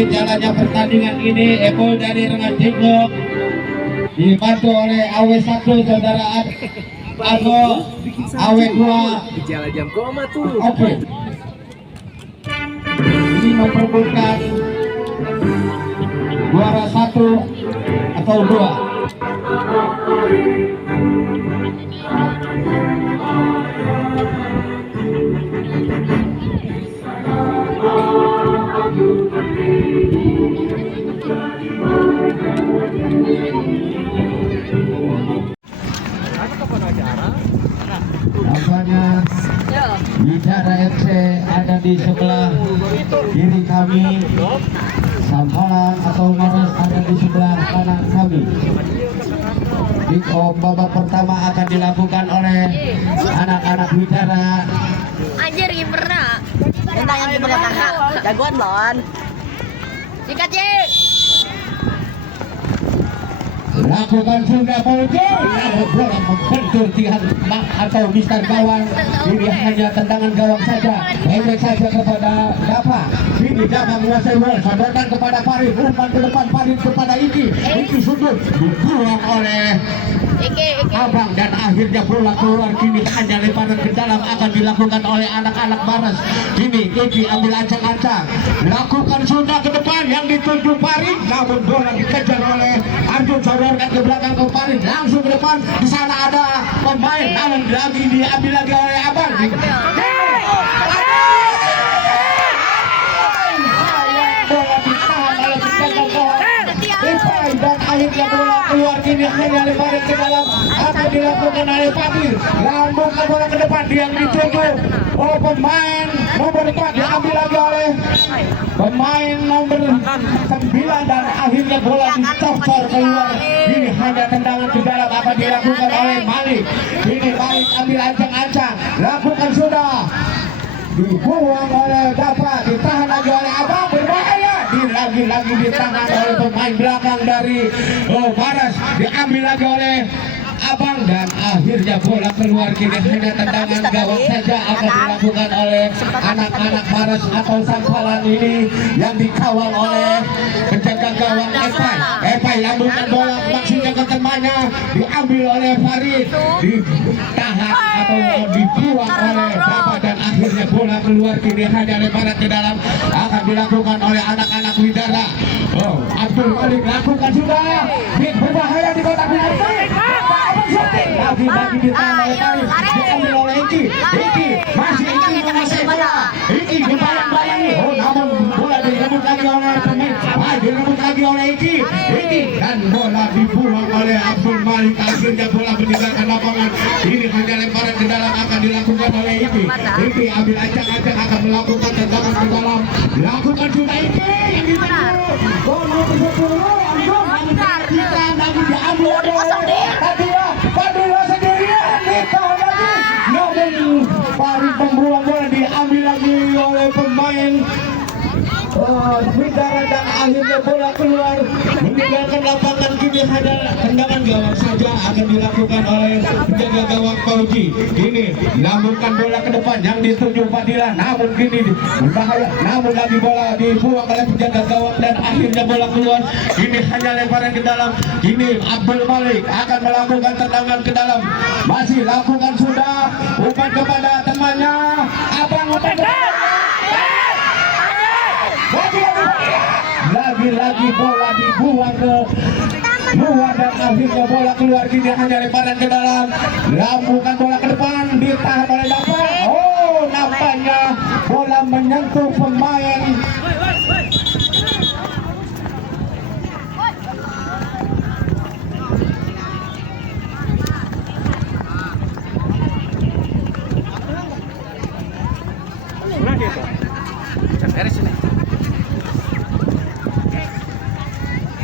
mengikuti jalannya pertandingan ini. Epol dari Rengas Dengklok dibantu oleh AW1 saudara Ago, AW2 gejala jam koma tuh. oke. Ini memperebutkan juara 1 atau 2. Nampaknya Bidara FC ada di sebelah kiri kami, Sampalan atau Maros ada di sebelah kanan kami. Kick off babak pertama akan dilakukan oleh anak-anak Bidara. Anjir kipernya. Tentang yang kipernya kakak. Jagoan lawan. Sikat ye. Lakukan sudah Poljo, bola membentur tiang mak atau Mister Gawang. Ini hanya tendangan gawang saja. Pendek saja kepada Dapa. Ini Dapa menguasai bola, sodorkan kepada Farid, umpan ke depan Farid kepada Iki sudut dibuang oleh Abang dan akhirnya bola keluar. Kini hanya lemparan ke dalam akan dilakukan oleh anak-anak Baras. Kini Iki ambil ancang-ancang, lakukan sudah ke depan yang dituju Farid, namun bola dikejar oleh Arjun, sodorkan ke belakang ke Farid, langsung ke depan. Di sana ada pemain, namun lagi diambil lagi oleh Abang. Bola ditahan oleh penjaga gawang dan akhirnya bola keluar. Kini hanya lemparan ke dalam akan dilakukan oleh Fadil, lambungkan bola ke depan yang dituju pemain nomor 4, diambil lagi oleh pemain nomor 9 dan akhirnya bola dicocor keluar. Ini hanya tendangan ke dalam akan dilakukan oleh Malik. Ini Malik ambil ancang-ancang, lakukan sudah, dibuang oleh Dapat, ditahan lagi oleh Abang, berbahaya. Lagi ditahan oleh pemain belakang dari Baras, diambil lagi oleh Abang dan akhirnya bola keluar. Kini hanya tendangan gawang saja akan dilakukan oleh anak-anak Baras atau Sampalan ini yang dikawal oleh penjaga gawang Epai lambungkan bola maksudnya ke temannya, diambil oleh Farid, ditahan atau dibuang oleh Bapak dan akhirnya bola keluar. Kini hanya lemparan ke dalam akan dilakukan oleh anak-anak Widara. Abdul Malik lakukan sudah, berbahaya di kotak penalti. Lagi ditahan oleh Farid, diambil oleh Iki masih Iki menguasai bola. Iki dibayang-bayangi, namun bola direbut lagi oleh pemain, direbut lagi oleh Iki dan bola dibuang oleh Abdul Malik. Akhirnya bola meninggalkan lapangan. Ini hanya lemparan ke dalam akan dilakukan oleh Iki ambil acak-acak akan melakukan tendangan ke dalam, dilakukan sudah Iki yang dituju bola bersepuluh kita lagi diambil oleh Fadila sendirian, ditahan lagi, namun Farid membuang bola, diambil lagi oleh pemain Widara dan akhirnya bola keluar meninggalkan lapangan. Kini hanya tendangan gawang saja akan dilakukan oleh penjaga gawang Fauji. Ini lambungkan bola ke depan yang dituju Fadila, namun kini berbahaya, namun lagi bola dibuang oleh penjaga gawang dan akhirnya bola keluar. Ini hanya lemparan ke dalam. Kini Abdul Malik akan melakukan tendangan ke dalam, masih lakukan sudah, umpan kepada temannya Abang, umpan ke dalam. Lagi bola dibuang ke luar dan akhirnya bola keluar. Kini hanya lemparan ke dalam, lambungkan bola ke depan, ditahan oleh Dapat. Nampaknya bola menyentuh pemain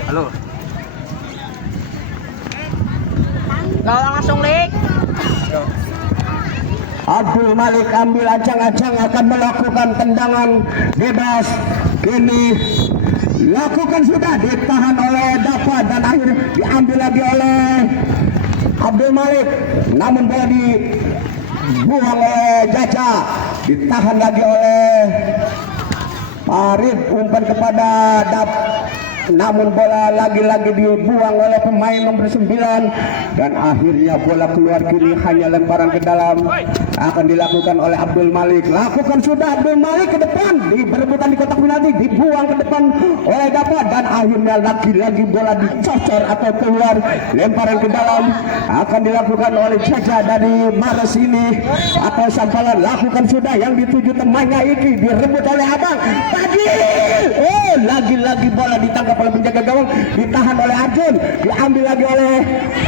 Halo. Gawang langsung lik. Abdul Malik ambil ancang-ancang akan melakukan tendangan bebas. Kini lakukan sudah, ditahan oleh Dapat dan akhirnya diambil lagi oleh Abdul Malik, namun bola dibuang oleh Jaca, ditahan lagi oleh Farid umpan kepada Dap, namun bola lagi-lagi dibuang oleh pemain nomor 9 dan akhirnya bola keluar kiri, hanya lemparan ke dalam akan dilakukan oleh Abdul Malik. Lakukan sudah Abdul Malik ke depan, berebutan di kotak penalti, dibuang ke depan oleh Dapat dan akhirnya lagi-lagi bola dicocor atau keluar, lemparan ke dalam akan dilakukan oleh Jaja dari Mares ini atau Sampalan. Lakukan sudah yang dituju temannya Iki, direbut oleh Abang Fadil. Oh, lagi-lagi bola ditangkap oleh penjaga gawang, ditahan oleh Arjun, diambil lagi oleh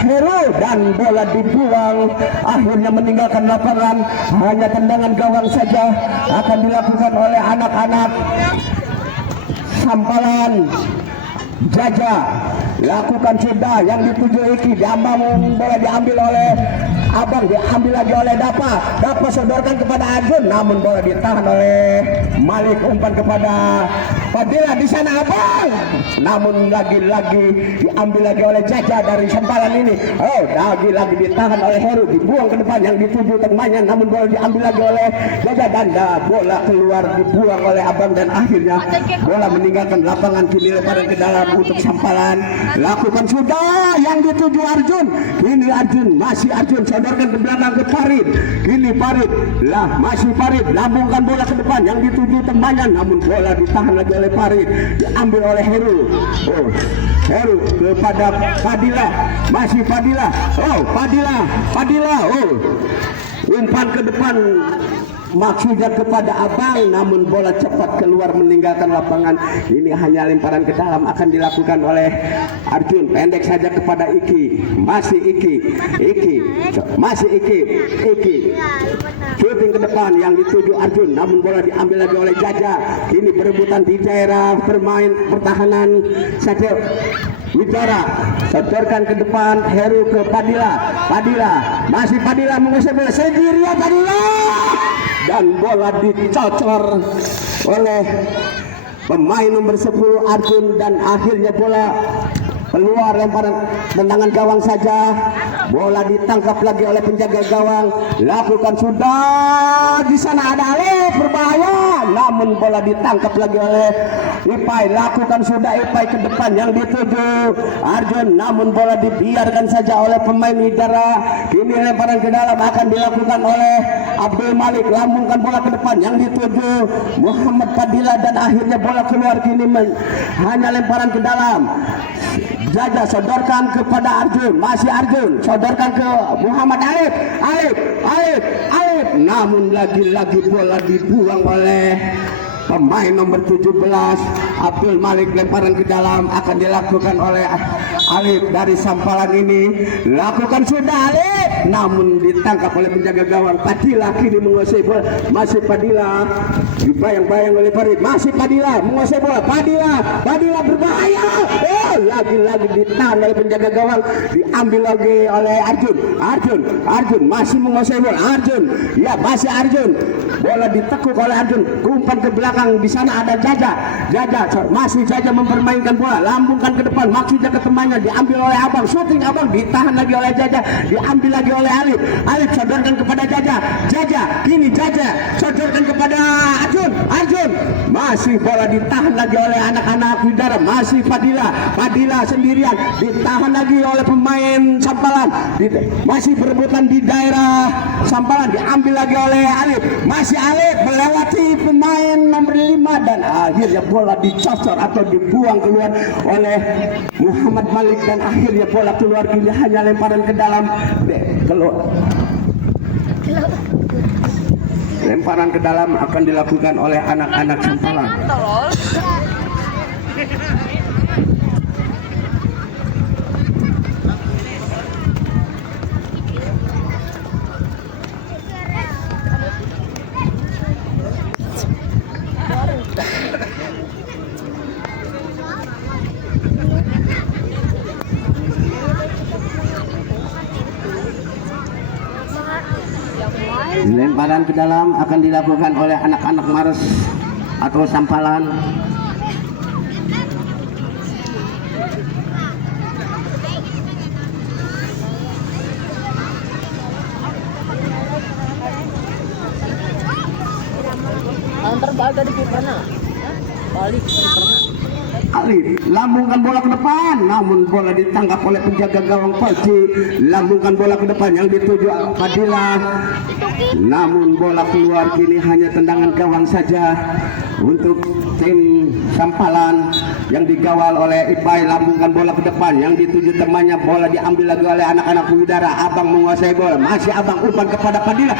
Heru dan bola dibuang, akhirnya meninggalkan lapangan. Hanya tendangan gawang saja akan dilakukan oleh anak-anak Sampalan. Jaja lakukan sudah yang dituju Iki, diambang, bola diambil oleh Abang, diambil lagi oleh Dapa sodorkan kepada Arjun, namun bola ditahan oleh Malik. Umpan kepada Fadila di sana Abang, namun lagi-lagi diambil lagi oleh Jaja dari Sampalan ini. Oh, lagi-lagi ditahan oleh Heru, dibuang ke depan yang dituju temannya, namun bola diambil lagi oleh Jaja dan bola keluar, dibuang oleh Abang dan akhirnya bola meninggalkan lapangan. Kini lemparan ke dalam untuk Sampalan. Lakukan sudah yang dituju Arjun, kini Arjun, masih Arjun, sodorkan ke belakang ke Farid. Kini Farid, masih Farid, lambungkan bola ke depan yang dituju temannya, namun bola ditahan lagi oleh Farid, diambil oleh Heru. Oh, Heru kepada Fadila, masih Fadila. Oh, Fadila. Oh, umpan ke depan maksudnya kepada Abang, namun bola cepat keluar meninggalkan lapangan. Ini hanya lemparan ke dalam akan dilakukan oleh Arjun, pendek saja kepada Iki, masih Iki, shooting ke depan yang dituju Arjun, namun bola diambil lagi oleh Jaja. Ini berebutan di daerah bermain pertahanan saja. Widara sodorkan ke depan, Heru ke Padilla, masih Padilla mengusir bola sendirian Padilla, dan bola dicocor oleh pemain nomor 10 Arjun dan akhirnya bola keluar, lemparan tendangan gawang saja. Bola ditangkap lagi oleh penjaga gawang. Lakukan sudah, di sana ada Alif, berbahaya, namun bola ditangkap lagi oleh Ipai. Lakukan sudah Ipai ke depan yang dituju Arjun, namun bola dibiarkan saja oleh pemain Widara. Kini lemparan ke dalam akan dilakukan oleh Abdul Malik. Lambungkan bola ke depan yang dituju Muhammad Fadila dan akhirnya bola keluar. Kini hanya lemparan ke dalam. Jaja sodorkan kepada Arjun, masih Arjun, sodorkan ke Muhammad Alif, namun lagi-lagi bola dibuang oleh pemain nomor 17 Abdul Malik. Lemparan ke dalam akan dilakukan oleh Alif dari Sampalan ini. Lakukan sudah Alif, namun ditangkap oleh penjaga gawang Padilla. Kini menguasai bola, masih Padilla, dibayang-bayang oleh Farid, masih Padilla menguasai bola. Padilla berbahaya. Oh, lagi-lagi ditahan oleh penjaga gawang, diambil lagi oleh Arjun masih menguasai bola. Masih Arjun, bola ditekuk oleh Arjun, umpan ke belakang, di sana ada Jaja, masih Jaja mempermainkan bola, lambungkan ke depan, maksudnya ke temannya, diambil oleh Abang, shooting Abang, ditahan lagi oleh Jaja, diambil lagi oleh Alif sodorkan kepada Jaja, kini Jaja sodorkan kepada Arjun, masih bola ditahan lagi oleh anak-anak Widara, masih Padilla sendirian, ditahan lagi oleh pemain Sampalan, masih berebutan di daerah Sampalan, diambil lagi oleh Alif, masih Alif melewati pemain nomor 5 dan akhirnya bola dicocor atau dibuang keluar oleh Muhammad Malik dan akhirnya bola keluar. Kini hanya lemparan ke dalam, lemparan ke dalam akan dilakukan oleh anak-anak Sampalan. Lemparan ke dalam akan dilakukan oleh anak-anak Mares atau Sampalan. Yang terbaik dari mana? Alif lambungkan bola ke depan, namun bola ditangkap oleh penjaga gawang Fauji. Lambungkan bola ke depan yang dituju Fadila, namun bola keluar. Kini hanya tendangan gawang saja untuk tim Sampalan yang digawal oleh Ipai. Lambungkan bola ke depan yang dituju temannya, bola diambil lagi oleh anak-anak Widara. Abang menguasai bola, masih Abang umpan kepada Fadila.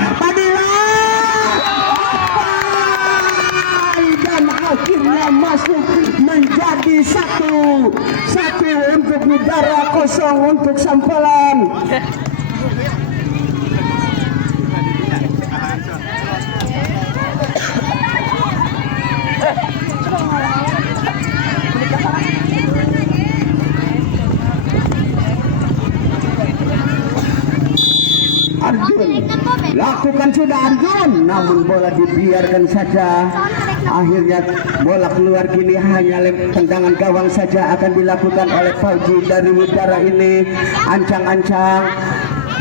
Dan akhirnya masuk menjadi satu untuk Widara, 0 untuk Sampalan. Arjun lakukan sudah Arjun, namun bola dibiarkan saja. Akhirnya bola keluar. Kini hanya tendangan gawang saja akan dilakukan oleh Fauji dari Widara ini. Ancang-ancang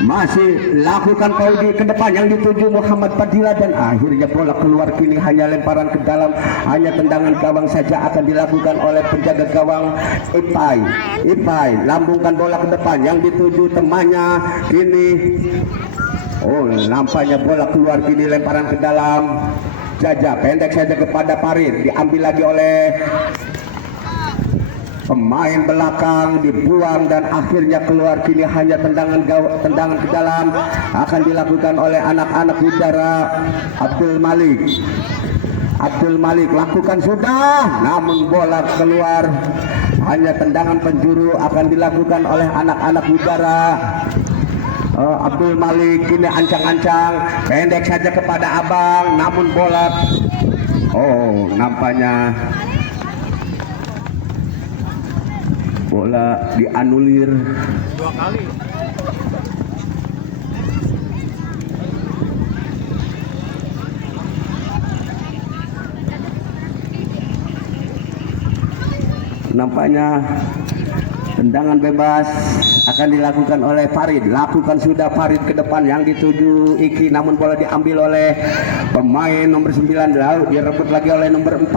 masih lakukan Fauji ke depan yang dituju Muhammad Fadila, dan akhirnya bola keluar. Kini hanya lemparan ke dalam, hanya tendangan gawang saja akan dilakukan oleh penjaga gawang Ipai. Lambungkan bola ke depan yang dituju temannya. Kini nampaknya bola keluar. Kini lemparan ke dalam. Jaja pendek saja kepada Farid, diambil lagi oleh pemain belakang, dibuang dan akhirnya keluar. Kini hanya tendangan ke dalam akan dilakukan oleh anak-anak Widara. Abdul Malik lakukan sudah, namun bola keluar. Hanya tendangan penjuru akan dilakukan oleh anak-anak Widara. Abdul Malik kini ancang-ancang, pendek saja kepada Abang, namun bola nampaknya bola dianulir 2 kali. Nampaknya tendangan bebas akan dilakukan oleh Farid. Lakukan sudah Farid ke depan yang dituju Iki, namun bola diambil oleh pemain nomor 9, lalu direbut lagi oleh nomor 4.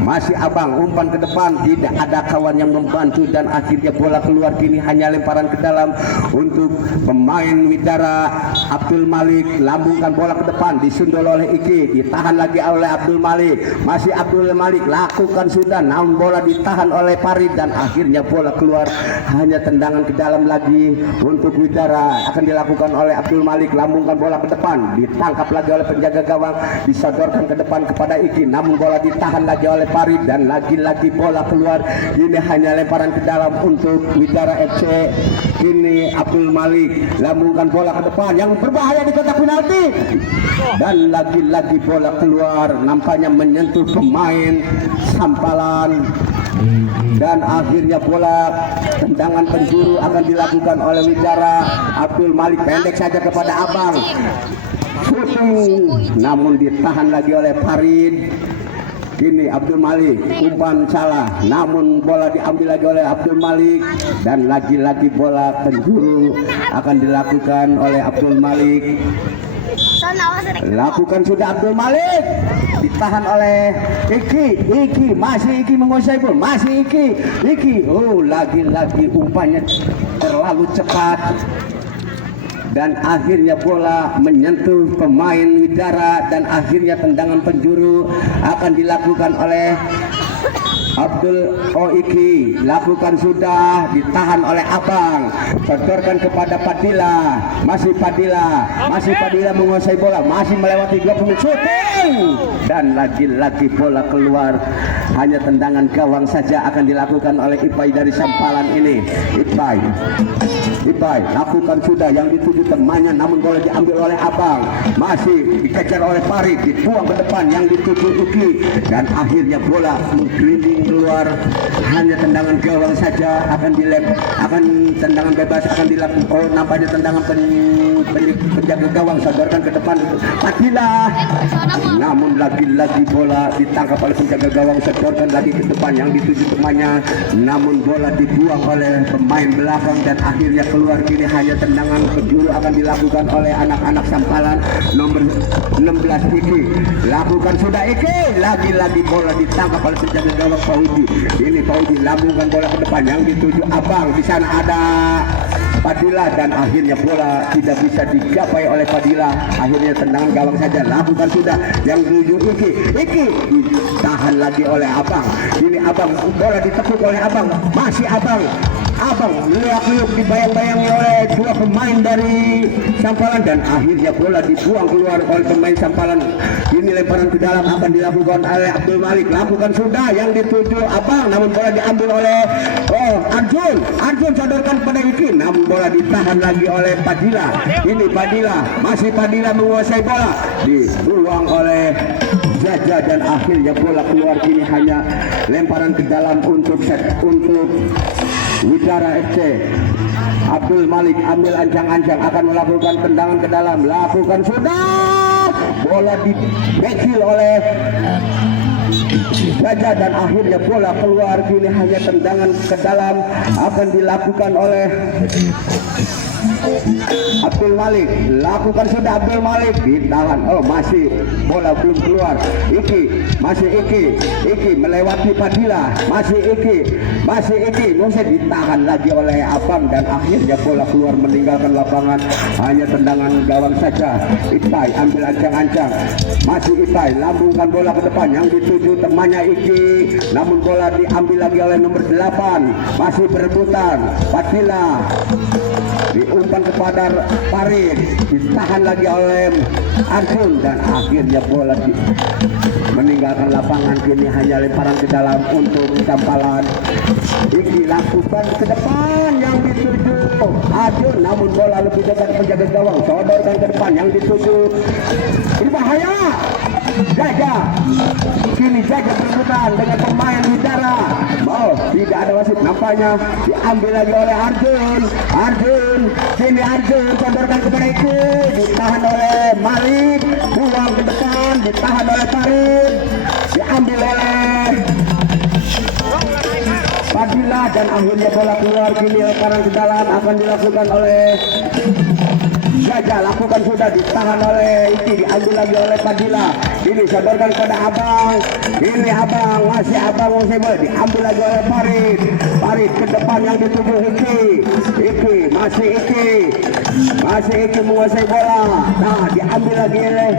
Masih Abang umpan ke depan, tidak ada kawan yang membantu dan akhirnya bola keluar. Kini hanya lemparan ke dalam untuk pemain Widara. Abdul Malik lambungkan bola ke depan, disundul oleh Iki, ditahan lagi oleh Abdul Malik. Masih Abdul Malik lakukan sudah, namun bola ditahan oleh Farid dan akhirnya bola keluar. Hanya tendangan ke dalam lagi untuk Widara akan dilakukan oleh Abdul Malik. Lambungkan bola ke depan, ditangkap lagi oleh penjaga gawang, disodorkan ke depan kepada Iki, namun bola ditahan lagi oleh Farid dan lagi-lagi bola keluar. Ini hanya lemparan ke dalam untuk Widara FC. Ini Abdul Malik lambungkan bola ke depan yang berbahaya di kotak penalti dan lagi-lagi bola keluar, nampaknya menyentuh pemain Sampalan. Dan akhirnya bola tendangan penjuru akan dilakukan oleh Widara. Abdul Malik pendek saja kepada Abang, shooting, namun ditahan lagi oleh Farid. Kini Abdul Malik umpan salah, namun bola diambil lagi oleh Abdul Malik dan lagi-lagi bola penjuru akan dilakukan oleh Abdul Malik. Lakukan sudah Abdul Malik, ditahan oleh Iki, masih Iki menguasai bola, masih Iki. Lagi-lagi umpannya terlalu cepat dan akhirnya bola menyentuh pemain Widara dan akhirnya tendangan penjuru akan dilakukan oleh Abdul Iki. Lakukan sudah, ditahan oleh Abang, sodorkan kepada Fadila. Masih Fadila menguasai bola, masih melewati 20 shooting dan lagi-lagi bola keluar. Hanya tendangan gawang saja akan dilakukan oleh Ipai dari Sampalan ini. Ipai lakukan sudah yang dituju temannya, namun bola diambil oleh Abang, masih dikejar oleh Farid, dibuang ke depan yang dituju Iki dan akhirnya bola menggelinding keluar. Hanya tendangan gawang saja akan tendangan bebas akan dilakukan. Nampaknya tendangan penjaga gawang, sodorkan ke depan Fadila. namun lagi-lagi bola ditangkap oleh penjaga gawang, sedorkan lagi ke depan yang dituju temannya, namun bola dibuang oleh pemain belakang dan akhirnya keluar. Kini hanya tendangan ke juru akan dilakukan oleh anak-anak Sampalan nomor 16 Iki. Lakukan sudah Iki, lagi-lagi bola ditangkap oleh penjaga gawang Paudi. Ini Paudi lambungkan bola ke depan yang dituju Abang. Di sana ada Padilla dan akhirnya bola tidak bisa digapai oleh Padilla. Akhirnya tendangan gawang saja. Lakukan sudah yang dituju Iki. Iki ditahan lagi oleh Abang. Ini Abang, bola ditepuk oleh Abang. Masih Abang. Abang liuk-liuk dibayang-bayangi oleh dua pemain dari Sampalan dan akhirnya bola dibuang keluar oleh pemain Sampalan. Ini lemparan ke dalam akan dilakukan oleh Abdul Malik. Lakukan sudah yang dituju Abang, namun bola diambil oleh Arjun sodorkan pada Iki, namun bola ditahan lagi oleh Padilla. Ini Padilla, masih Padilla menguasai bola, dibuang oleh Jaja dan akhirnya bola keluar. Kini hanya lemparan ke dalam untuk Widara FC. Abdul Malik ambil ancang-ancang akan melakukan tendangan ke dalam. Lakukan sudah, bola dibekil oleh Jaja dan akhirnya bola keluar. Kini hanya tendangan ke dalam akan dilakukan oleh Abdul Malik. Lakukan sudah Abdul Malik, ditahan. Oh, masih bola belum keluar. Masih Iki melewati Padilla. Masih Iki masih ditahan lagi oleh Abang dan akhirnya bola keluar meninggalkan lapangan. Hanya tendangan gawang saja. Ipai ambil ancang-ancang. Masih Ipai lambungkan bola ke depan yang dituju temannya Iki, namun bola diambil lagi oleh nomor 8. Masih berebutan Padilla. Diumpan kepada Farid, ditahan lagi oleh Arjun dan akhirnya bola meninggalkan lapangan. Kini hanya lemparan ke dalam untuk Sampalan. Iki lakukan ke depan yang dituju Arjun, namun bola lebih dekat penjaga gawang, sodorkan ke depan yang dituju. Berbahaya Jaja. Kini Jaja berebutan dengan pemain Widara. Tidak ada wasit nampaknya. Diambil lagi oleh Arjun. Kini Arjun sodorkan kepada Iki, ditahan oleh Malik, buang ke depan, ditahan oleh Farid, diambil oleh Padilla dan akhirnya bola keluar. Kini lemparan ke dalam akan dilakukan oleh Jaja. Lakukan sudah, ditahan oleh Iki, diambil lagi oleh Padilla. Ini sodorkan kepada Abang. Ini Abang, masih Abang menguasai bola, diambil lagi oleh Farid ke depan yang dituju Iki, masih Iki menguasai bola. Nah, diambil lagi oleh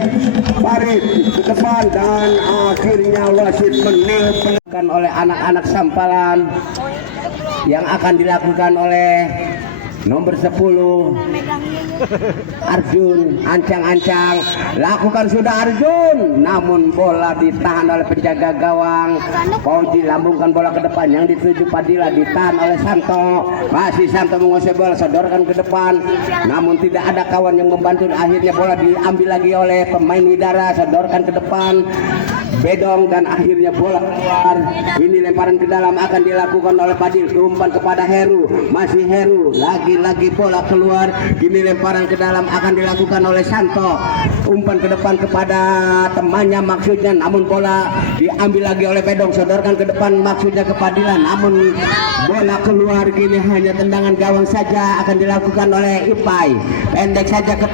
Farid ke depan dan akhirnya wasit menilai oleh anak-anak Sampalan yang akan dilakukan oleh nomor 10 Arjun. Ancang-ancang lakukan sudah Arjun, namun bola ditahan oleh penjaga gawang Paudi. Lambungkan bola ke depan yang dituju Padilla, ditahan oleh Santo. Masih Santo menguasai bola, sodorkan ke depan, namun tidak ada kawan yang membantu. Akhirnya bola diambil lagi oleh pemain Widara, sodorkan ke depan Bedong dan akhirnya bola keluar. Ini lemparan ke dalam akan dilakukan oleh Padil, umpan kepada Heru. Masih Heru, lagi-lagi bola keluar. Ini lemparan ke dalam akan dilakukan oleh Santo, umpan ke depan kepada temannya maksudnya, namun bola diambil lagi oleh Bedong, sodorkan ke depan maksudnya ke Padilla, namun bola keluar. Kini hanya tendangan gawang saja akan dilakukan oleh Ipai, pendek saja ke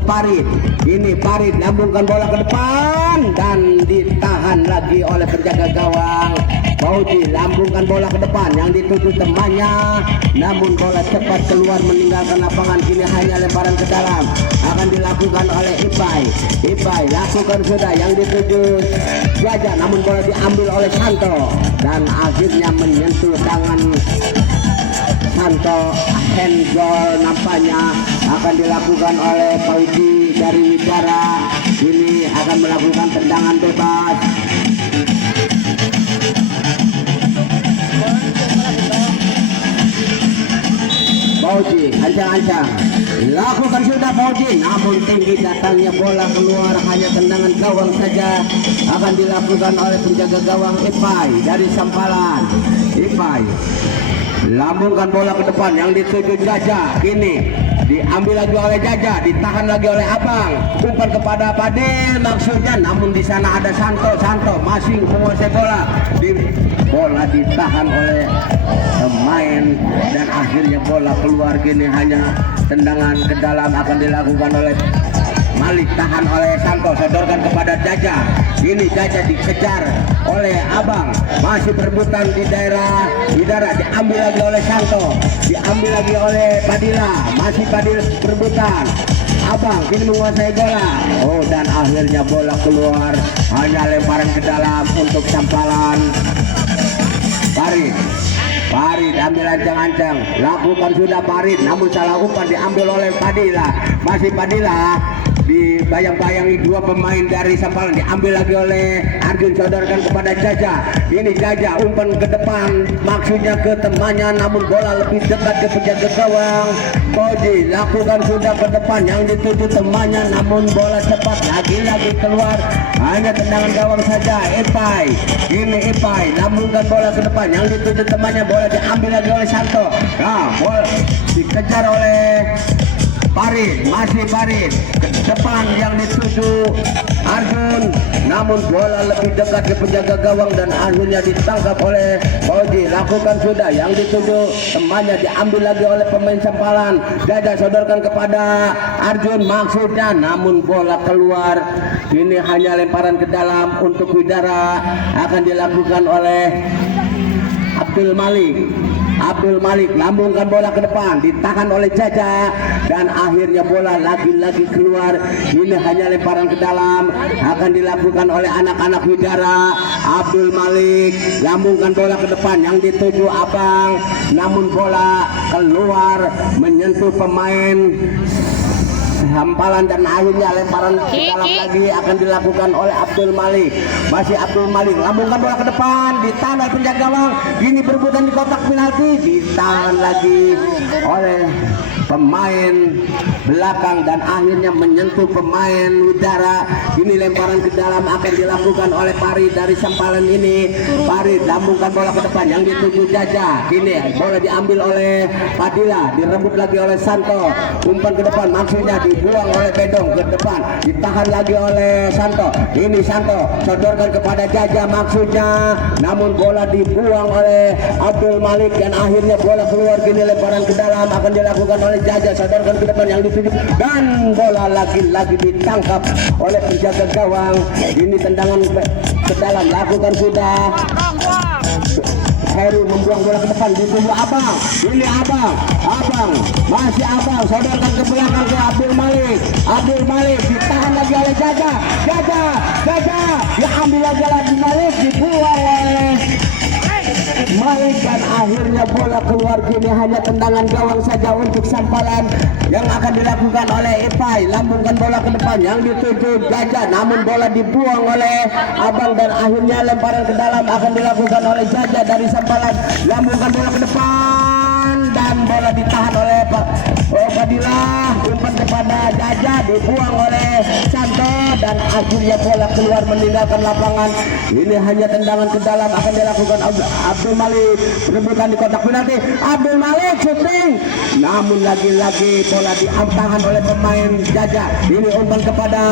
Farid. Ini Farid lambungkan bola ke depan dan ditahan lagi oleh penjaga gawang Paudi. Lambungkan bola ke depan yang dituju temannya, namun bola cepat keluar meninggalkan lapangan. Kini hanya lemparan ke dalam akan dilakukan oleh Ipai lakukan sudah yang dituju Jaja, namun bola diambil oleh Santo dan akhirnya menyentuh tangan Santo. Handball nampaknya akan dilakukan oleh Paudi dari Widara. Ini akan melakukan tendangan bebas. Paudi ancang-ancang lakukan sudah Paudi, namun tinggi datangnya bola keluar. Hanya tendangan gawang saja akan dilakukan oleh penjaga gawang Ipai dari Sampalan. Ipai lambungkan bola ke depan yang dituju Jaja. Kini diambil lagi oleh Jaja, ditahan lagi oleh Abang, umpan kepada Padil maksudnya, namun di sana ada Santo masih menguasai bola, bola ditahan oleh pemain dan akhirnya bola keluar. Kini hanya tendangan ke dalam akan dilakukan oleh Malik, tahan oleh Santo, sodorkan kepada Jaja. Ini Jaja dikejar oleh Abang, masih perebutan di daerah udara, diambil lagi oleh Santo, diambil lagi oleh Padilla, masih Padil perebutan. Abang kini menguasai bola. Oh, dan akhirnya bola keluar, hanya lemparan ke dalam untuk Sampalan. Farid ambil ancang-ancang, lakukan sudah Farid, namun salah umpan diambil oleh Padilla, masih Padilla dibayang-bayangi dua pemain dari Sampalan, diambil lagi oleh Arjun, sodorkan kepada Jaja. Ini Jaja umpan ke depan, maksudnya ke temannya, namun bola lebih dekat ke penjaga gawang. Koji lakukan sudah ke depan, yang dituju temannya, namun bola cepat lagi-lagi keluar, hanya tendangan gawang saja. Ini Epai lambungkan bola ke depan, yang dituju temannya, bola diambil lagi oleh Santo. Nah, bola dikejar oleh Farid, masih Farid ke depan, yang dituju Arjun, namun bola lebih dekat ke penjaga gawang dan akhirnya ditangkap oleh Koji. Lakukan sudah, yang dituju temannya, diambil lagi oleh pemain Sampalan. Jaja sodorkan kepada Arjun maksudnya, namun bola keluar. Ini hanya lemparan ke dalam untuk Widara, akan dilakukan oleh Abdul Malik lambungkan bola ke depan, ditahan oleh Jaja dan akhirnya bola lagi-lagi keluar. Ini hanya lemparan ke dalam, akan dilakukan oleh anak-anak Widara. Abdul Malik lambungkan bola ke depan, yang dituju Abang, namun bola keluar menyentuh pemain Sampalan dan akhirnya lemparan ke dalam lagi akan dilakukan oleh Abdul Malik. Masih Abdul Malik lambungkan bola ke depan, ditahan oleh penjaga gawang. Ini berebutan di kotak penalti, ditahan lagi oleh pemain belakang dan akhirnya menyentuh pemain Widara. Ini lemparan ke dalam akan dilakukan oleh Farid dari Sampalan. Ini Farid lambungkan bola ke depan, yang dituju Jaja. Kini bola diambil oleh Padilla, direbut lagi oleh Santo. Umpan ke depan maksudnya dibuang oleh Bedong ke depan, ditahan lagi oleh Santo. Ini Santo sodorkan kepada Jaja maksudnya, namun bola dibuang oleh Abdul Malik dan akhirnya bola keluar. Kini lemparan ke dalam akan dilakukan oleh Jaja, sodorkan ke depan, yang dituju dan bola lagi-lagi ditangkap oleh penjaga gawang. Ini tendangan ke dalam, lakukan sudah. Heru membuang bola ke depan, dituju Abang. Ini Abang masih Abang, sodorkan ke belakang ke Abdul Malik ditahan lagi oleh Jaja, diambil lagi oleh Malik, dibuang oleh Malik dan akhirnya bola keluar. Kini hanya tendangan gawang saja untuk Sampalan yang akan dilakukan oleh Epai. Lambungkan bola ke depan, yang dituju Jaja, namun bola dibuang oleh Abang dan akhirnya lemparan ke dalam akan dilakukan oleh Jaja dari Sampalan. Lambungkan bola ke depan dan bola ditahan oleh Padilla. Umpan kepada Jaja dibuang oleh Santo dan akhirnya bola keluar meninggalkan lapangan. Ini hanya tendangan ke dalam akan dilakukan Abdul Malik. Perebutan di kotak penalti, Abdul Malik shooting, namun lagi-lagi bola diamtahan oleh pemain Jaja. Ini umpan kepada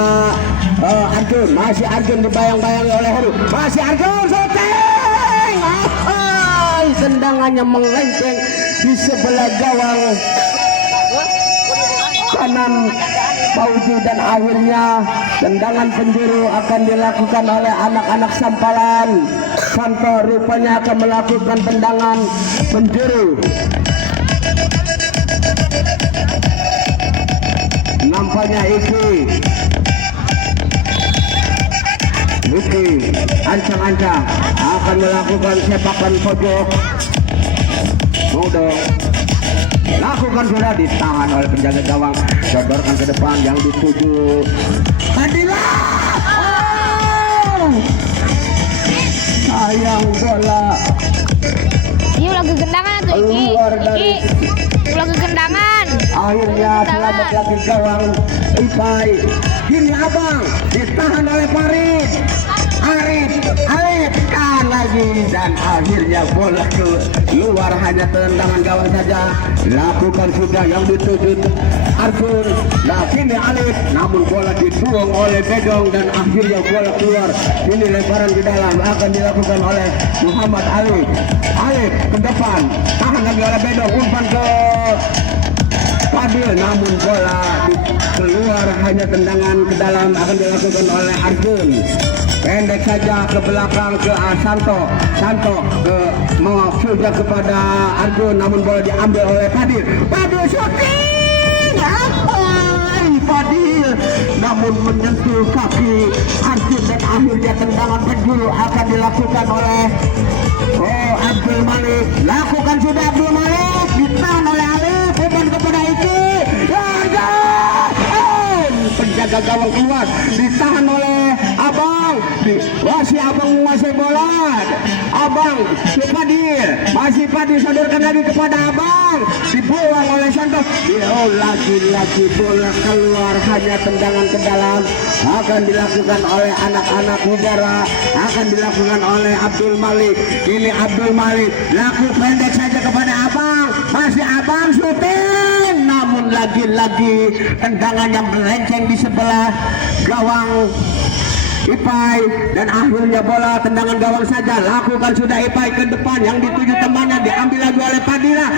Arjun, masih Arjun dibayang-bayangi oleh Heru, masih Arjun shooting, tendangannya melenceng di sebelah gawang kanan Pauji dan akhirnya tendangan penjuru akan dilakukan oleh anak-anak Sampalan. Santo rupanya akan melakukan tendangan penjuru. Nampaknya Iki ancang-ancang akan melakukan sepakan pojok. Mudah lakukan sudah, ditahan oleh penjaga gawang, sodorkan ke depan, yang dituju Padilla. Sayang bola Ini ulah kegendangan tuh keluar dari, ulah kegendangan. akhirnya selamat lagi gawang Ipai. Kini Abang ditahan oleh Farid. Arif karena lagi dan akhirnya bola keluar, hanya tendangan gawang saja. Lakukan sudah yang dituju Arjun. Nah kini Alif, namun bola dibuang oleh Bedong dan akhirnya bola keluar. Ini lemparan di dalam akan dilakukan oleh Muhammad Alif. Alif ke depan, tahan lagi oleh Bedong, umpan ke Fadil, namun bola keluar, hanya tendangan ke dalam akan dilakukan oleh Arjun. Pendek saja ke belakang ke Santo. Santo ke mau sudah kepada Arjun, namun bola diambil oleh Fadil. Fadil shooting, Fadil namun menyentuh kaki Arjun dan akhirnya tendangan penjuru akan dilakukan oleh Abdul Malik. Lakukan sudah Abdul Malik, ditahan oleh Alif, umpan kepada Iki. Penjaga gawang keluar, ditahan oleh Abang. Masih Abang menguasai bola. Abang ke Fadil, masih Fadil sodorkan lagi kepada Abang, dibuang oleh Santo. Lagi-lagi bola keluar, hanya tendangan ke dalam akan dilakukan oleh anak-anak Mudara, akan dilakukan oleh Abdul Malik. Ini Abdul Malik, laku pendek saja kepada Abang, masih Abang syuting, namun lagi-lagi tendangan yang melenceng di sebelah gawang Ipai dan akhirnya bola tendangan gawang saja. Lakukan sudah Ipai ke depan, yang dituju temannya, diambil lagi oleh Padilla.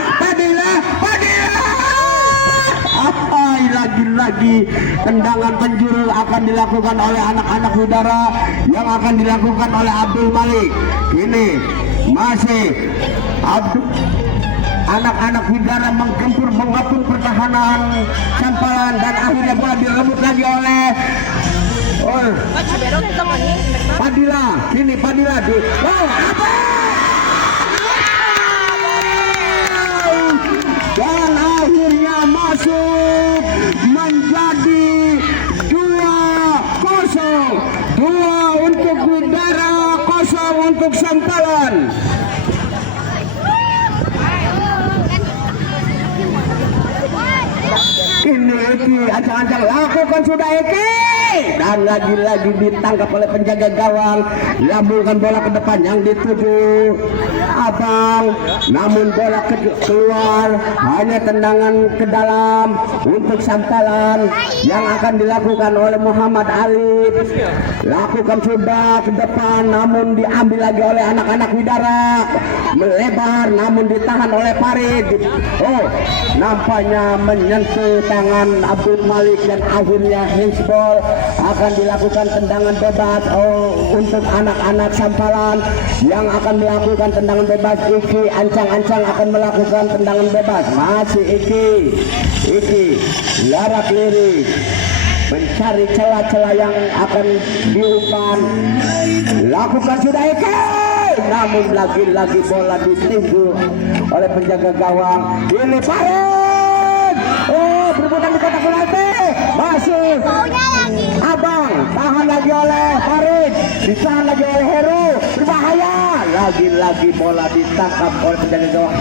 Lagi-lagi tendangan penjuru akan dilakukan oleh anak-anak Udara, yang akan dilakukan oleh Abdul Malik. Ini masih anak-anak Udara menggempur, mengepung pertahanan Sampalan dan akhirnya bola direbut lagi oleh Padilla. Ini Padilla di dan akhirnya masuk menjadi 2-0. 2 untuk Udara, 0 untuk Sampalan. Ini Eki, ancang-ancang lakukan sudah Eki, dan lagi-lagi ditangkap oleh penjaga gawang. Lambungkan bola ke depan, yang dituju Abang, namun bola keluar, hanya tendangan ke dalam untuk Sampalan yang akan dilakukan oleh Muhammad Alif. Lakukan sudah ke depan, namun diambil lagi oleh anak-anak Widara, melebar namun ditahan oleh Farid. Nampaknya menyentuh tangan Abdul Malik dan akhirnya handsball. Akan dilakukan tendangan bebas untuk anak-anak Sampalan yang akan melakukan tendangan bebas. Iki ancang-ancang akan melakukan tendangan bebas. Masih Iki larak lirik mencari celah-celah yang akan diumpan. Lakukan sudah Iki, namun lagi-lagi bola ditinju oleh penjaga gawang. Ini Farid, berebutan di kotak penalti, masih Abang, tahan lagi oleh Farid, ditahan lagi oleh Heru, berbahaya. Lagi-lagi bola ditangkap oleh penjaga gawang.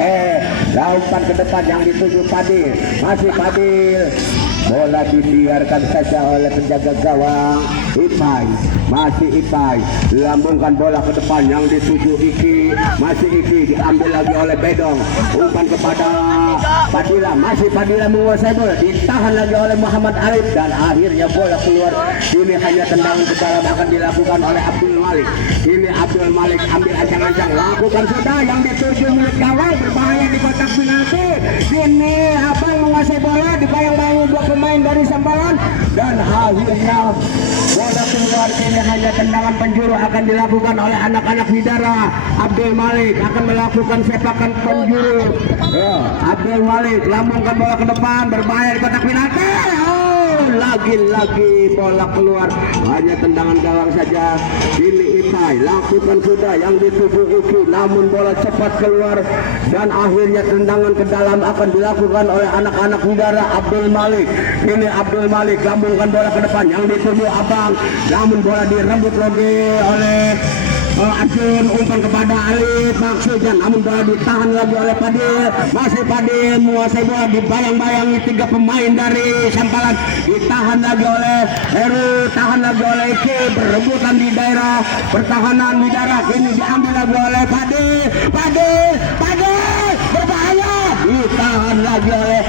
Lautan ke depan yang dituju Fadil, masih Fadil. Bola dibiarkan saja oleh penjaga gawang Ipai, masih Ipai. Lambungkan bola ke depan yang dituju Iki, masih Iki, diambil lagi oleh Bedong. Umpan kepada Padilla, masih Padilla menguasai bola, ditahan lagi oleh Muhammad Alif dan akhirnya bola keluar. Ini hanya tendangan ke dalam akan dilakukan oleh Abdul Malik. Ini Abdul Malik ambil ancang-ancang, lakukan sudah yang dituju milik gawang, berbahaya di kotak penalti. Ini Abang menguasai bola, dibayang-bayang dua pemain dari Sampalan dan akhirnya bola keluar. Ini hanya tendangan penjuru akan dilakukan oleh anak-anak Widara. Abdul Malik akan melakukan sepakan penjuru. Abdul Malik lambungkan bola ke depan, berbahaya di kotak penalti. Lagi-lagi bola keluar, hanya tendangan gawang saja. Ini Ipai, lakukan sudah yang dituju Iki, namun bola cepat keluar dan akhirnya tendangan ke dalam akan dilakukan oleh anak-anak Widara. Abdul Malik, ini Abdul Malik lambungkan bola ke depan yang dituju Abang, namun bola direbut lagi oleh Arjun umpan kepada Alif maksudnya, namun bola ditahan lagi oleh Padil. Masih Padil menguasai bola, dibayang-bayangi 3 pemain dari Sampalan, ditahan lagi oleh Heru, tahan lagi oleh Eki, berebutan di daerah pertahanan Widara. Ini diambil lagi oleh Padil berbahaya, ditahan lagi oleh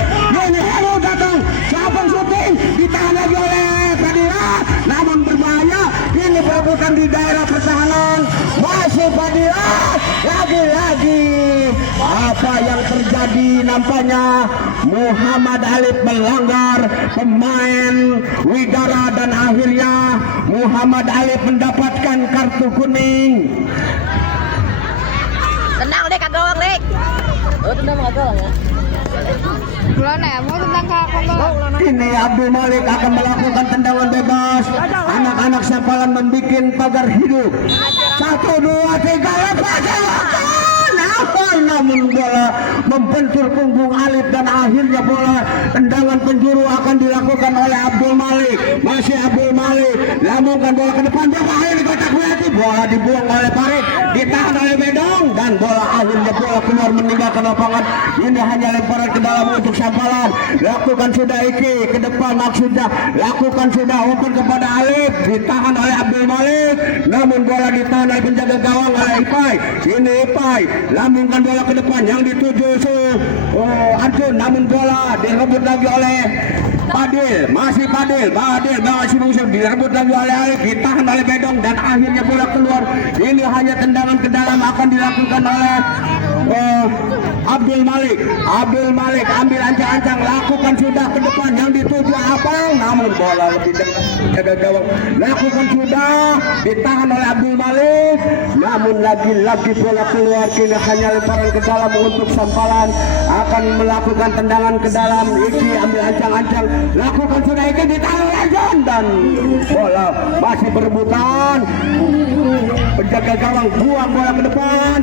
ini Heru, datang siapa syuting, ditahan lagi oleh Padilla, namun berbahaya. Ini berebutan di daerah pertahanan, masih Padilla, lagi-lagi apa yang terjadi, nampaknya Muhammad Alif melanggar pemain Widara dan akhirnya Muhammad Alif mendapatkan kartu kuning. Tenang deh kagak gawang deh. Oh tenang kagak gawang ya. Mau tentang kakak. Ini Abdul Malik akan melakukan tendangan bebas. Anak-anak Sampalan membuat pagar hidup. 1, 2, 3, lepas. Namun bola membentur punggung Alif dan akhirnya bola tendangan penjuru akan dilakukan oleh Abdul Malik. Masih Abdul Malik lambungkan bola ke depan, berbahaya di kotak penalti, bola dibuang oleh Farid, ditahan oleh Bedong dan bola akhirnya bola keluar meninggalkan lapangan. Ini hanya lemparan ke dalam untuk Sampalan. Lakukan sudah Iki ke depan, maksudnya lakukan sudah umpan kepada Alif, ditahan oleh Abdul Malik, namun bola ditahan oleh penjaga gawang oleh Ipai. Ini Ipai lambungkan bola ke depan yang dituju Arjun, namun bola direbut lagi oleh Padil, masih Padil masih musuh, direbut lagi oleh Alif, ditahan oleh Bedong dan akhirnya bola keluar. Ini hanya tendangan ke dalam akan dilakukan oleh Abdul Malik ambil ancang-ancang, lakukan sudah ke depan yang dituju Apang, namun bola lebih dekat jaga gawang, lakukan sudah, ditahan oleh Abdul Malik, namun lagi-lagi bola keluar. Kini hanya lemparan ke dalam untuk Sampalan akan melakukan tendangan ke dalam. Iki ambil ancang-ancang, lakukan sudah, Iki ditahan oleh John dan bola masih berebutan, penjaga gawang buang bola ke depan.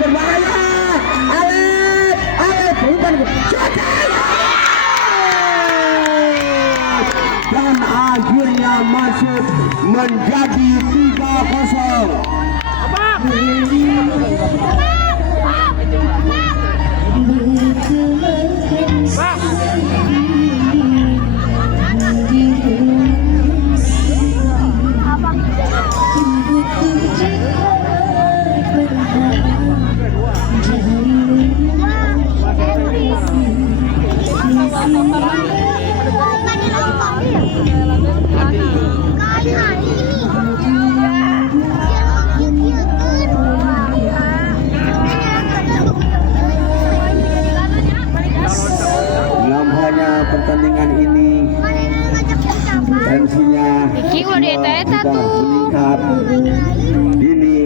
Berbahaya, Alif bukan dan akhirnya masuk menjadi 3-0. Nampaknya pertandingan ini tensinya sudah meningkat. Ini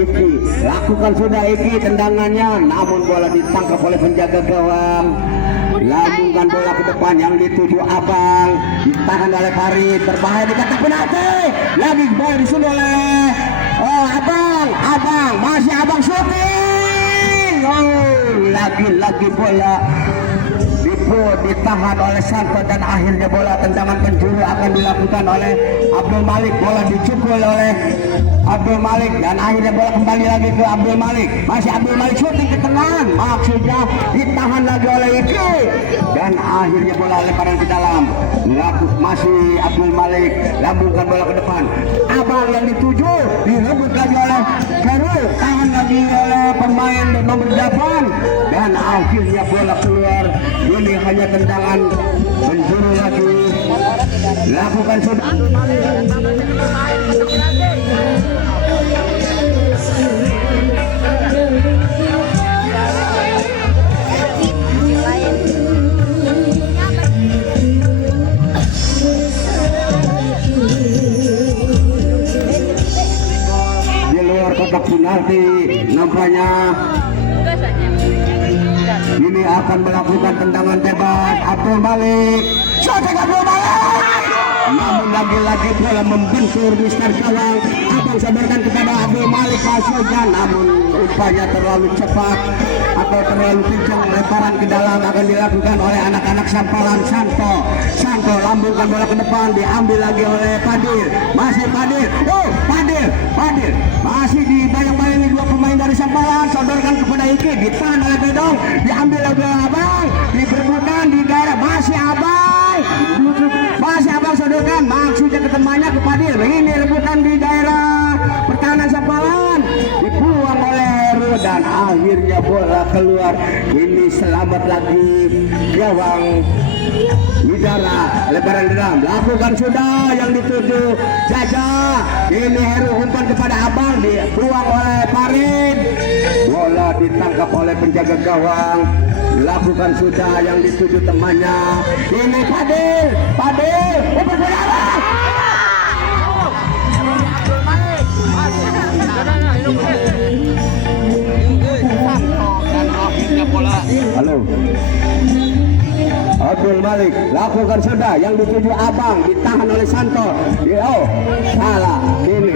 Iki lakukan sudah Iki tendangannya, namun bola ditangkap oleh penjaga gawang. Lambungkan bola ke depan yang dituju Abang, ditahan oleh Farid, berbahaya di kotak penalti. Lagi bola disuruh oleh Abang, masih Abang syuting. Lagi-lagi bola ditahan oleh Santo dan akhirnya bola tendangan penjuru akan dilakukan oleh Abdul Malik. Bola dicukul oleh Abdul Malik dan akhirnya bola kembali lagi ke Abdul Malik. Masih Abdul Malik syuting ke tengah, maksudnya ditahan lagi oleh Iki dan akhirnya bola lemparan ke dalam. Masih Abdul Malik lambungkan bola ke depan. Abang yang dituju direbut lagi oleh Heru, tahan lagi oleh pemain nomor 8 dan akhirnya bola keluar. Ini hanya tendangan penjuru lagi, lakukan sudah. Di luar kotak penalti nampaknya ini akan melakukan tendangan bebas. Abdul Malik, Abdul Malik, namun lagi-lagi bola membentur Mister gawang. Abang sabarkan kepada Abdul Malik masuknya, namun upaya terlalu cepat atau terlalu kencang, lemparan ke dalam akan dilakukan oleh anak-anak Sampalan. Santo lambungkan bola ke depan, diambil lagi oleh Padil, masih Padil, Padil masih dibayang-bayangi dua pemain dari Sampalan, sodorkan kepada Iki, ditahan oleh Bedong, diambil lagi oleh Abang, diperebutkan di daerah, masih Abang sodorkan, maksudnya ke temannya ke Padil, ini rebutan di daerah pertahanan Sampalan, dibuang oleh Heru dan akhirnya bola keluar. Ini selamat lagi gawang Widara, lebaran dalam lakukan sudah yang dituju Jaja, ini Heru umpan kepada Abang, dibuang oleh Farid, bola ditangkap oleh penjaga gawang, dilakukan sudah yang dituju temannya, ini Padil umpan bola halo Abdul Malik lakukan sudah yang dituju Abang, ditahan oleh Santo, salah ini,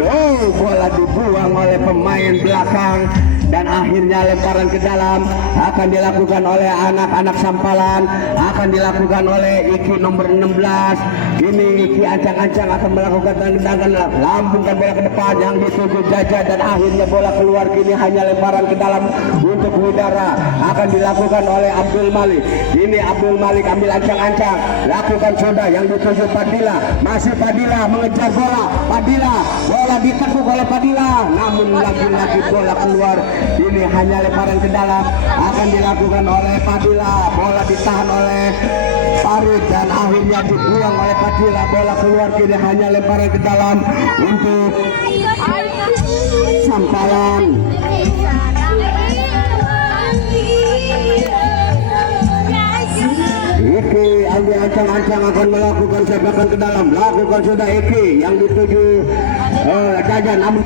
bola dibuang oleh pemain belakang dan akhirnya lemparan ke dalam akan dilakukan oleh anak-anak Sampalan, akan dilakukan oleh Iki nomor 16. Ini Iki ancang-ancang akan melakukan tendangan, lambungkan bola ke depan yang dituju Jaja dan akhirnya bola keluar. Kini hanya lemparan ke dalam untuk Widara, akan dilakukan oleh Abdul Malik. Ini Abdul Malik ambil ancang-ancang, lakukan sudah yang dituju Padilla, masih Padilla mengejar bola, bola ditekuk oleh Padilla, namun lagi-lagi bola keluar. Ini hanya lemparan ke dalam, akan dilakukan oleh Padilla, bola ditahan oleh Farid dan akhirnya dibuang oleh Padilla, bola keluar. Kini hanya lemparan ke dalam untuk Sampalan. Iki ambil ancang-ancang akan melakukan sepakan ke dalam, lakukan sudah Iki yang dituju Jajan, namun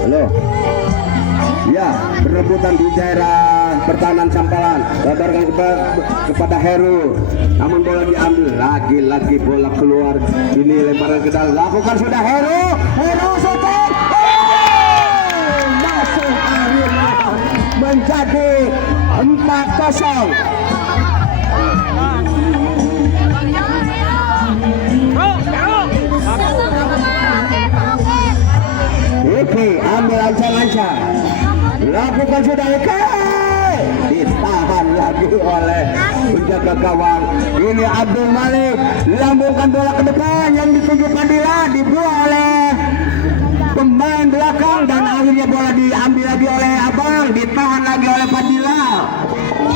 halo ya, berebutan di daerah pertahanan Sampalan, lebarkan kepada Heru, namun bola diambil, lagi-lagi bola keluar. Ini lemparan ke dalam, lakukan sudah Heru shooting, masuk, akhirnya menjadi 4-0. Iki ambil ancang-ancang, lakukan sudah Iki, ditahan lagi oleh penjaga gawang. Ini Abdul Malik lambungkan bola ke depan yang dituju Padilla, dibuang oleh pemain belakang dan akhirnya bola diambil lagi oleh Abang, ditahan lagi oleh Padilla.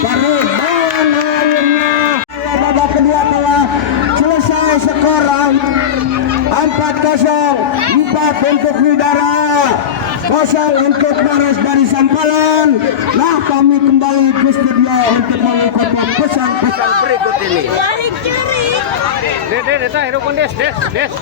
Farid dan akhirnya babak kedua telah selesai, skor 4-0, 4 untuk Widara, 0 untuk Maros dari Sampalan. Nah, kami kembali ke studio untuk mengikuti pesan-pesan berikut ini. Des.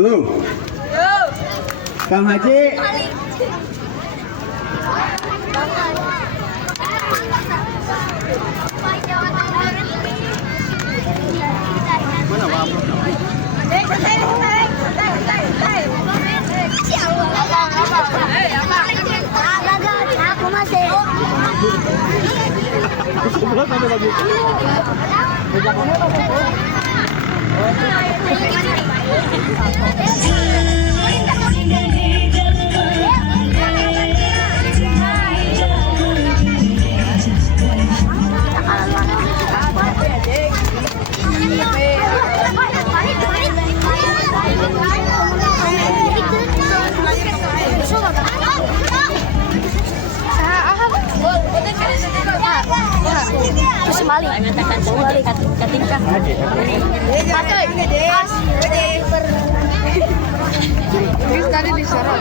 Halo, Kang Haji. Mana wabuk? Aku masih. Tadi disorot.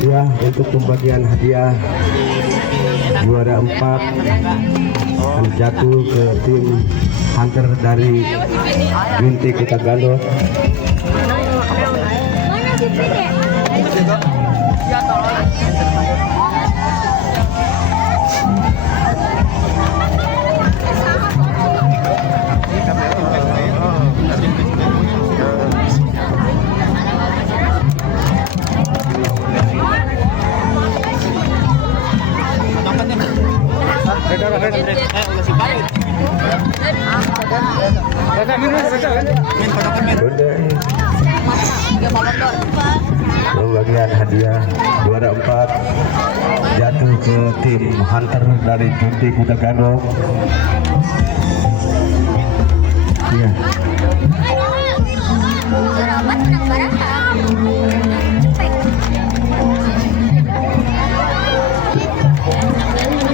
Ya, untuk pembagian hadiah juara 4 akan jatuh ke tim hunter dari Binti Kota Gandol. Pembagian hadiah juara 4 jatuh ke tim hunter dari Binti Kota Gandol. Ya.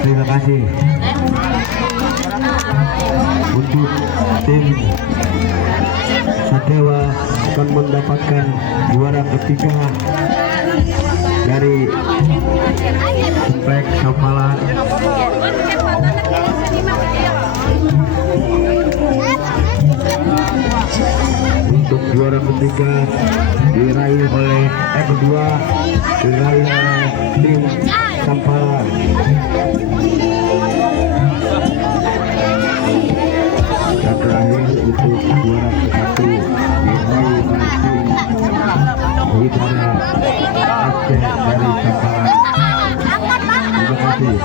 Terima kasih untuk tim Sadewa akan mendapatkan juara ketiga dari Suplek Sampala. Untuk juara ketiga diraih oleh kedua diraih oleh tim Sampala. Dan terakhir untuk juara ke-1 diraih oleh tim Widara Aceh dari Sampala. Terima kasih.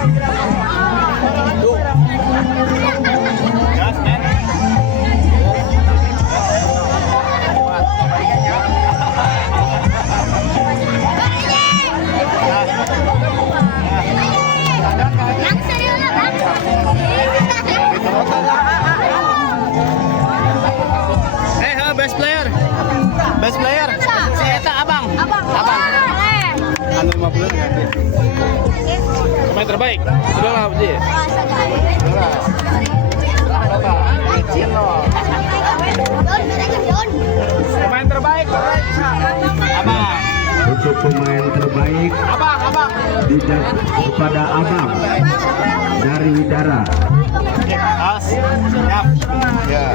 Best player. Best player. Si Eta abang. Abang. Anu 50. Pemain terbaik. Sudah lah, Budi. Pemain terbaik. Abang. Untuk pemain terbaik Abang. kepada Abang dari Widara. Siap. Ya.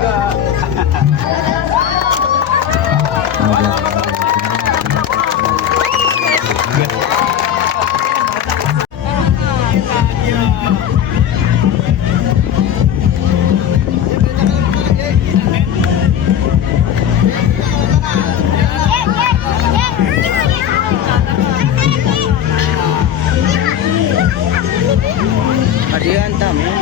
Dihantam ya.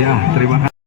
Ya, terima kasih.